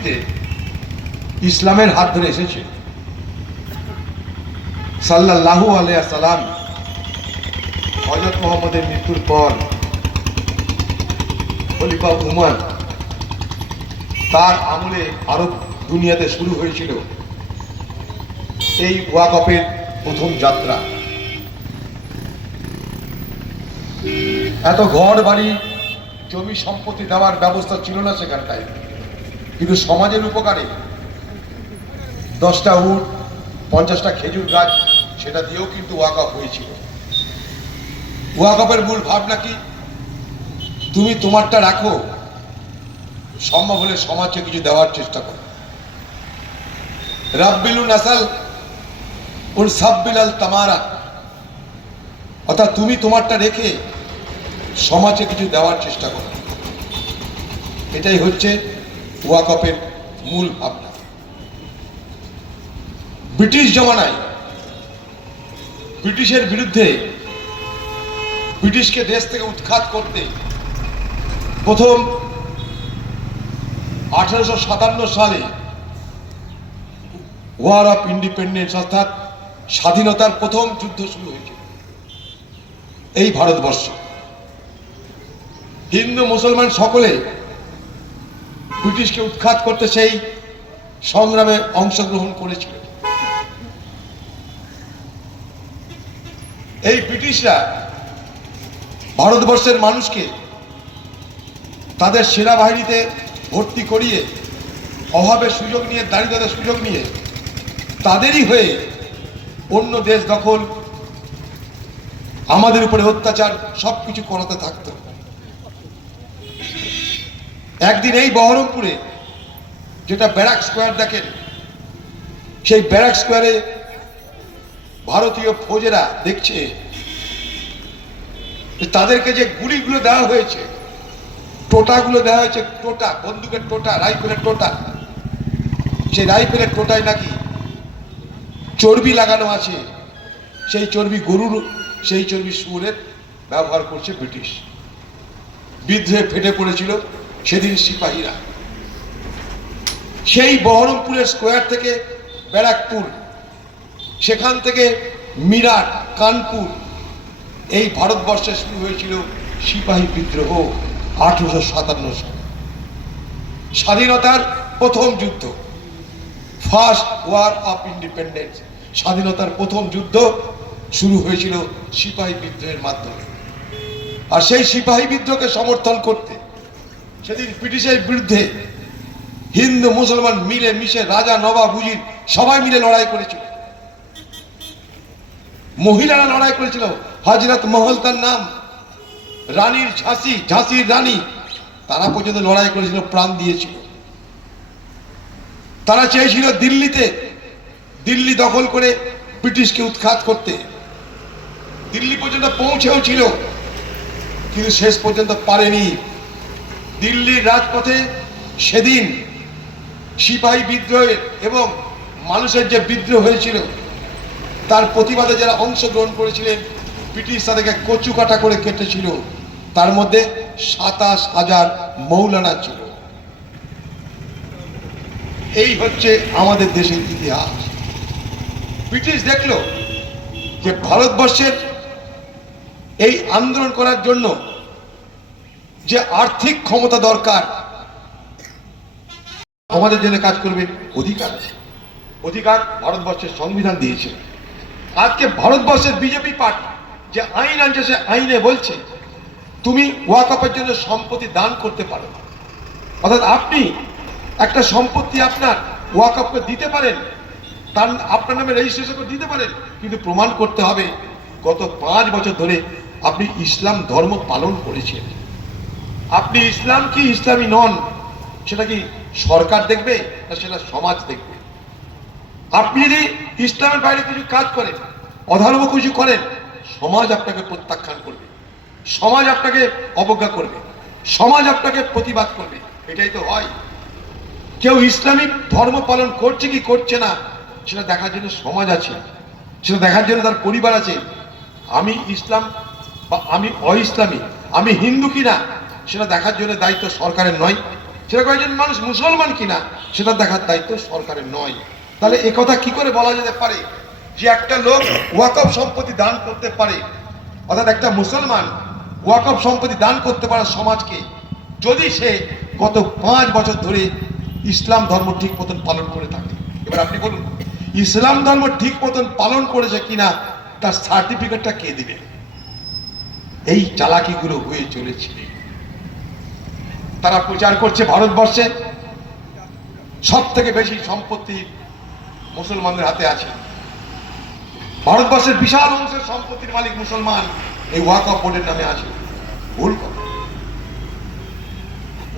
পৃথিবীতে ইসলামের হাত ধরে এসেছে। সাল্লাল্লাহু আলাইহি সালাম হজরত মোহাম্মদের মৃত্যুর পর খলিফা উমর তার আমলে আরব দুনিয়াতে শুরু হয়েছিল এই ওয়াকপের প্রথম যাত্রা। এত ঘর বাড়ি, জমি সম্পত্তি দেওয়ার ব্যবস্থা ছিল না সেখানটায়। কিন্তু সমাজের উপকারে দশটা উট, পঞ্চাশটা খেজুর গাছ, সেটা দিয়েও কিন্তু ওয়াকআপ হয়েছিল। ওয়াকআপের মূল ভাবনা কি? তুমি তোমারটা রাখো, সম্ভব হলে সমাজকে কিছু দেওয়ার চেষ্টা করো। রাব্বিলু নাসাল উল সাব্বিলাল তামারা। অর্থাৎ তুমি তোমারটা রেখে সমাজে কিছু দেওয়ার চেষ্টা করো। এটাই হচ্ছে ওয়াকপের মূল ভাবনা। ব্রিটিশ জমানায় ব্রিটিশের বিরুদ্ধে ব্রিটিশকে দেশ থেকে উৎখাত করতে প্রথম আঠারোশো সাতান্ন সালে ওয়ার অফ ইন্ডিপেন্ডেন্স অর্থাৎ স্বাধীনতার প্রথম যুদ্ধ শুরু হয়েছিল এই ভারতবর্ষ। হিন্দু, মুসলমান সকলে ব্রিটিশকে উৎখাত করতে সেই সংগ্রামে অংশগ্রহণ করেছিল। এই ব্রিটিশরা ভারতবর্ষের মানুষকে তাদের সেনাবাহিনীতে ভর্তি করিয়ে অভাবের সুযোগ নিয়ে দারিদ্রতার সুযোগ নিয়ে তাদেরই হয়ে অন্য দেশ দখল, আমাদের উপরে অত্যাচার সব কিছু করাতে থাকত। একদিন এই বহরমপুরে যেটা ব্যারাক স্কোয়ার দেখেন, সেই ব্যারাক স্কোয়ারে ভারতীয় ফৌজেরা দেখছে তাদেরকে যে গুলিগুলো দেওয়া হয়েছে, টোটাগুলো দেওয়া হয়েছে টোটা, বন্দুকের টোটা, রাইফেলের টোটা। সেই রাইফেলের টোটায় নাকি চর্বি লাগানো আছে। সেই চর্বি গরুর, সেই চর্বি শুয়োরের ব্যবহার করছে ব্রিটিশ। বিদ্রোহে ফেটে পড়েছিল। সেদিন সিপাহীরা। সেই বহরমপুরের স্কোয়ার থেকে ব্যারাকপুর, সেখান থেকে মিরাট, কানপুর, এই ভারতবর্ষে শুরু হয়েছিল সিপাহী বিদ্রোহ আঠেরোশো সাতান্ন সালে। স্বাধীনতার প্রথম যুদ্ধ, ফার্স্ট ওয়ার অফ ইন্ডিপেন্ডেন্স। স্বাধীনতার প্রথম যুদ্ধ শুরু হয়েছিল সিপাহী বিদ্রোহের মাধ্যমে। আর সেই সিপাহী বিদ্রোহকে সমর্থন করতে সেদিন ব্রিটিশের বিরুদ্ধে হিন্দু, মুসলমান মিলে মিশে রাজা নবাব উজির সবাই মিলে লড়াই করেছিল। মহিলারা লড়াই করেছিল। হজরত মহল তার নাম, রানীর ঝাঁসি, ঝাঁসির রানী, তারা পর্যন্ত লড়াই করেছিল, প্রাণ দিয়েছিল। তারা চেয়েছিল দিল্লিতে, দিল্লি দখল করে ব্রিটিশকে উৎখাত করতে। দিল্লি পর্যন্ত পৌঁছেও ছিল, কিন্তু শেষ পর্যন্ত পারেনি। দিল্লির রাজপথে সেদিন সিপাহী বিদ্রোহের এবং মানুষের যে বিদ্রোহ হয়েছিল, তার প্রতিবাদে যারা অংশগ্রহণ করেছিলেন, ব্রিটিশ তাদেরকে কচু কাটা করে কেটেছিল। তার মধ্যে সাতাশ হাজার মৌলানা ছিল। এই হচ্ছে আমাদের দেশের ইতিহাস। ব্রিটিশ দেখল যে ভারতবর্ষের এই আন্দোলন করার জন্য যে আর্থিক ক্ষমতা দরকার, আমাদের জন্য কাজ করবে অধিকার। অধিকার ভারতবর্ষের সংবিধান দিয়েছে। আজকে ভারতবর্ষের বিজেপি পার্টি যে আইন আনছে, সে আইনে বলছে, তুমি ওয়াকআপের জন্য সম্পত্তি দান করতে পারো অর্থাৎ আপনি একটা সম্পত্তি আপনার ওয়াকআপকে দিতে পারেন, তার আপনার নামে রেজিস্ট্রেশন করে দিতে পারেন, কিন্তু প্রমাণ করতে হবে, গত পাঁচ বছর ধরে আপনি ইসলাম ধর্ম পালন করেছেন। আপনি ইসলাম কি ইসলামী নন? সেটা কি সরকার দেখবে না সেটা সমাজ দেখবে? আপনি যদি ইসলামের বাইরে কিছু কাজ করেন, অধর্ম কিছু করেন, সমাজ আপনাকে প্রত্যাখ্যান করবে। সমাজ আপনাকে অবজ্ঞা করবে। সমাজ আপনাকে প্রতিবাদ করবে। এটাই তো হয়। কেউ ইসলামিক ধর্ম পালন করছে কি করছে না, সেটা দেখার জন্য সমাজ আছে, সেটা দেখার জন্য তার পরিবার আছে। আমি ইসলাম বা আমি অ ইসলামী আমি হিন্দু কিনা সেটা দেখার জন্য দায়িত্ব সরকারের নয়। সেটা কয়েকজন মানুষ মুসলমান কিনা, সেটা দেখার দায়িত্ব সরকারের নয়। তাহলে কথা কি করে বলা যেতে পারে? যে একটা লোক ওয়াকফ সম্পত্তি দান করতে পারে, অর্থাৎ একটা মুসলমান ওয়াকফ সম্পত্তি দান করতে পারে সমাজকে, যদি সে গত পাঁচ বছর ধরে ইসলাম ধর্ম ঠিক মতন পালন করে থাকে। এবার আপনি বলুন, ইসলাম ধর্ম ঠিক মতন পালন করেছে কিনা, তার সার্টিফিকেটটা কে দিবে? এই চালাকিগুলো হয়ে চলেছে। তারা প্রচার করছে ভারতবর্ষে। সব থেকে বেশি সম্পত্তি মুসলমানদের হাতে আছে। ভারতবর্ষের বিশাল অংশের সম্পত্তির মালিক মুসলমান এই ওয়াকফ বোর্ডের নামে আছে। ভুল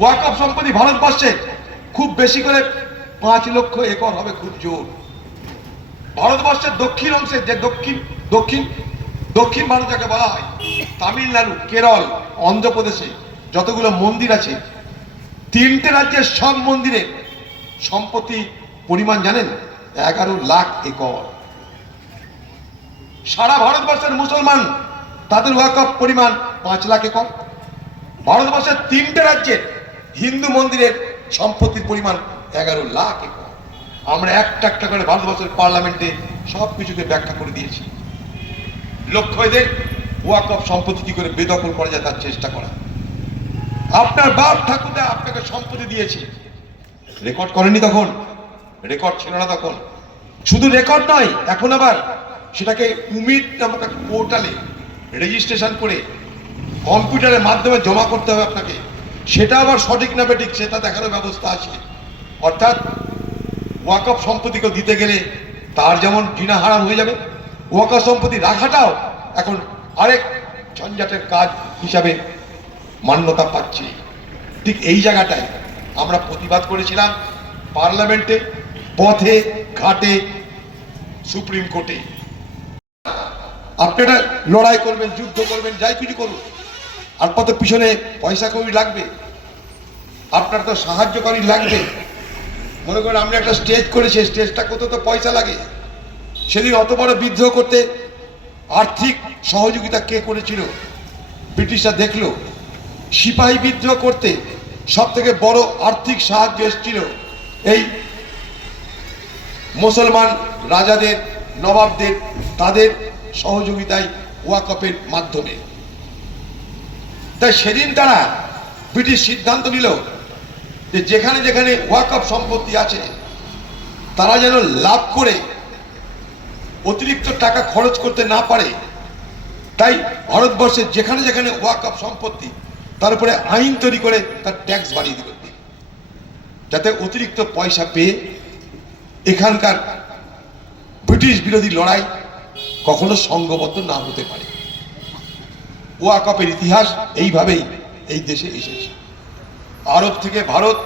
ওয়াকফ সম্পত্তি ভারতবর্ষে খুব বেশি করে পাঁচ লক্ষ একর হবে খুব জোর। ভারতবর্ষের দক্ষিণ অংশে যে দক্ষিণ দক্ষিণ দক্ষিণ ভারত যাকে বলা হয়, তামিলনাড়ু, কেরল, অন্ধ্রপ্রদেশে যতগুলো মন্দির আছে তিনটে রাজ্যের সব মন্দিরে সম্পত্তি পরিমাণ জানেন? এগারো লাখ একর। সারা ভারতবর্ষের মুসলমান তাদের ওয়াকফ পরিমাণ পাঁচ লাখ একর। ভারতবর্ষের তিনটে রাজ্যের হিন্দু মন্দিরের সম্পত্তির পরিমাণ এগারো লাখ একর। আমরা একটা একটা করে ভারতবর্ষের পার্লামেন্টে সব কিছুকে ব্যাখ্যা করে দিয়েছি। লক্ষ্য এদের ওয়াকফ সম্পত্তি কি করে বেদখল করা যায় তার চেষ্টা করা। আপনার বাপ ঠাকুরদা আপনাকে সম্পত্তি দিয়েছে। রেকর্ড করেনি তখন? রেকর্ড ছিল না তখন? শুধু রেকর্ড নয়, এখন আবার সেটাকে উমিদ নামক একটা পোর্টালে রেজিস্ট্রেশন করে কম্পিউটারের মাধ্যমে জমা করতে হবে আপনাকে। সেটা আবার সঠিক না বেঠিক, সেটা দেখানোর ব্যবস্থা আছে। অর্থাৎ ওয়াকফ সম্পত্তিকে দিতে গেলে তার যেমন জিনা হারাম হয়ে যাবে ওয়াকফ সম্পত্তি রাখাটাও এখন আরেক ঝঞ্ঝাটের কাজ হিসাবে মান্যতা পাচ্ছে। ঠিক এই জায়গাটায় আমরা প্রতিবাদ করেছিলাম পার্লামেন্টে, পথে, ঘাটে, সুপ্রিম কোর্টে। আপনারা লড়াই করবেন, যুদ্ধ করবেন, যাই কিছু করুন। আপনার তো পিছনে পয়সা করি লাগবে, আপনার তো সাহায্যকারী লাগবে। মনে করেন আমরা একটা স্টেজ করেছি স্টেজটা করতে তো পয়সা লাগে। সেদিন অত বড় বিদ্রোহ করতে আর্থিক সহযোগিতা কে করেছিল? ব্রিটিশরা দেখল। সিপাহী বিদ্রোহ করতে সব থেকে বড় আর্থিক সাহায্য এসেছিল এই মুসলমান রাজাদের, নবাবদের, তাদের সহযোগিতায় ওয়াকফের মাধ্যমে। তাই সেদিন তারা ব্রিটিশ সিদ্ধান্ত নিল যে যেখানে যেখানে ওয়াকফ সম্পত্তি আছে, তারা যেন লাভ করে, অতিরিক্ত টাকা খরচ করতে না পারে। তাই ভারতবর্ষের যেখানে যেখানে ওয়াকফ সম্পত্তি তার উপরে আইন তৈরি করে তার ট্যাক্স বাড়িয়ে দিল। যাতে অতিরিক্ত পয়সা পেয়ে এখানকার ব্রিটিশ বিরোধী লড়াই কখনো সংঘবদ্ধ না হতে পারে। ওয়াকফের ইতিহাস এইভাবেই এই দেশে এসেছে। আরব থেকে ভারত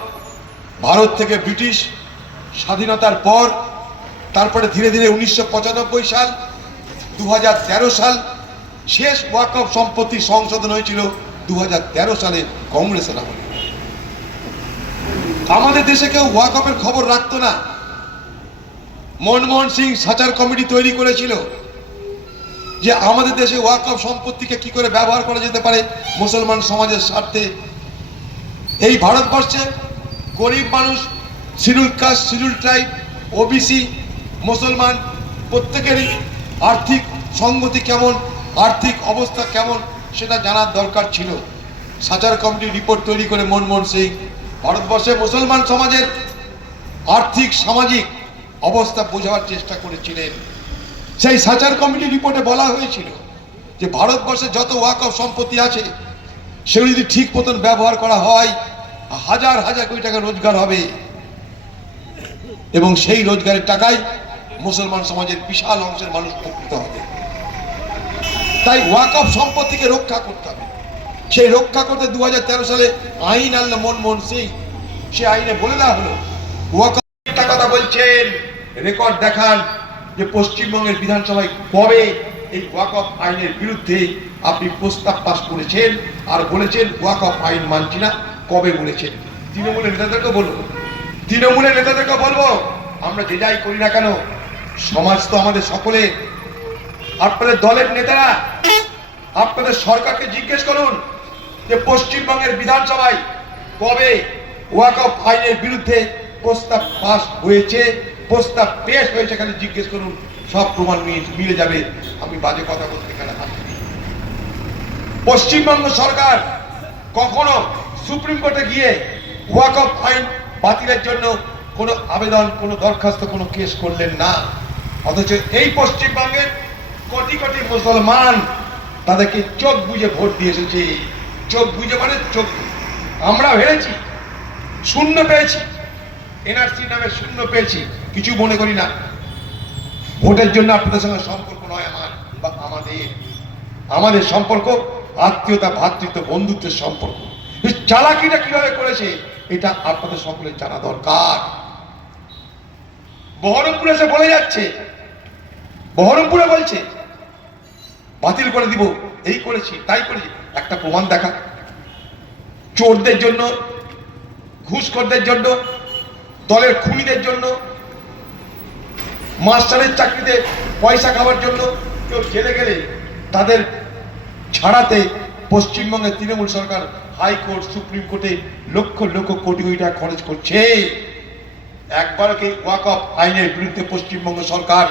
ভারত থেকে ব্রিটিশ স্বাধীনতার পর, তারপরে ধীরে ধীরে উনিশশো পঁচানব্বই সাল দু হাজার তেরো সাল শেষ ওয়াকফ সম্পত্তি সংশোধন হয়েছিল দু হাজার তেরো সালে কংগ্রেসের আমলে আমাদের দেশে কেউ ওয়াকফের খবর রাখতো না। মনমোহন সিং সাচার কমিটি তৈরি করেছিল যে আমাদের দেশে ওয়াকফ সম্পত্তিকে কি করে ব্যবহার করা যেতে পারে মুসলমান সমাজের স্বার্থে। এই ভারতবর্ষে গরিব মানুষ, schedule caste, schedule tribe, OBC, মুসলমান, প্রত্যেকেরই আর্থিক সঙ্গতি কেমন, আর্থিক অবস্থা কেমন সেটা জানার দরকার ছিল। সাচার কমিটি রিপোর্ট তৈরি করে মনমোহন সিং, ভারতবর্ষে মুসলমান সমাজের আর্থিক, সামাজিক অবস্থা বোঝাবার চেষ্টা করেছিলেন। সেই সাচার কমিটি রিপোর্টে বলা হয়েছিল যে, ভারতবর্ষে যত ওয়াকফ সম্পত্তি আছে, সেগুলো যদি ঠিক মতন ব্যবহার করা হয়, হাজার হাজার কোটি টাকা রোজগার হবে। এবং সেই রোজগারের টাকায় মুসলমান সমাজের বিশাল অংশের মানুষ উপকৃত হবে। তাই ওয়াকফ সম্পত্তিকে রক্ষা করতে হবে। সেই রক্ষা করতে দুহাজার তেরো সালে আইন আনলো মনমোহন সিং। সে আইনে বলে দেওয়া হলো ওয়াকফ একটা কথা বলছেন। রেকর্ড দেখান যে পশ্চিমবঙ্গের বিধানসভায় কবে এই ওয়াকফ আইনের বিরুদ্ধে আপনি প্রস্তাব পাশ করেছেন আর বলেছেন ওয়াকফ আইন মানছি না, কবে বলেছেন? তৃণমূলের নেতাদেরকে বলব। তৃণমূলের নেতাদেরকে বলব, আমরা যে যাই করি না কেন, সমাজ তো আমাদের সকলে আপনাদের দলের নেতারা, আপনাদের সরকারকে জিজ্ঞেস করুন যে পশ্চিমবঙ্গের বিধানসভায় কবে ওয়াকফ আইনের বিরুদ্ধে প্রস্তাব পাস হয়েছে, প্রস্তাব পেশ হয়েছে এখানে জিজ্ঞেস করুন, সব প্রমাণ মিল- যাবে। আমি বাজে কথা বলতে এখানে। পশ্চিমবঙ্গ সরকার কখনো সুপ্রিম কোর্টে গিয়ে ওয়াকফ আইন বাতিলের জন্য কোনো আবেদন, কোনো দরখাস্ত, কোনো কেস করলেন না। অথচ এই পশ্চিমবঙ্গের কোটি কোটি মুসলমান তাদেরকে চোখ বুঝে ভোট দিয়ে এসেছে। চোখ বুঝে মানে চোখ আমরা হেরেছি, শূন্য পেয়েছি। এনআরসি নামে শূন্য পেয়েছি, কিছু মনে করি না। ভোটের জন্য আপনাদের সঙ্গে সম্পর্ক নয় আমার বা আমাদের। আমাদের সম্পর্ক আত্মীয়তা ভ্রাতৃত্ব বন্ধুত্বের সম্পর্ক। চালাকিটা কীভাবে করেছে, এটা আপনাদের সকলের জানা দরকার। বহরমপুরে এসে বলে যাচ্ছে, বহরমপুরে বলছে বাতিল করে দিব। এই করেছি, তাই করেছি। একটা প্রমাণ দেখা। চোরদের জন্য, ঘুষখোরদের জন্য, দলের খুনিদের জন্য, মাস্টারের চাকরিতে পয়সা খাওয়ার জন্য কেউ জেলে গেলে তাদের ছাড়াতে পশ্চিমবঙ্গের তৃণমূল সরকার, হাইকোর্ট, সুপ্রিম কোর্টে লক্ষ লক্ষ কোটি কোটি টাকা খরচ করছে। একবার কি অফ আইনের বিরুদ্ধে পশ্চিমবঙ্গ সরকার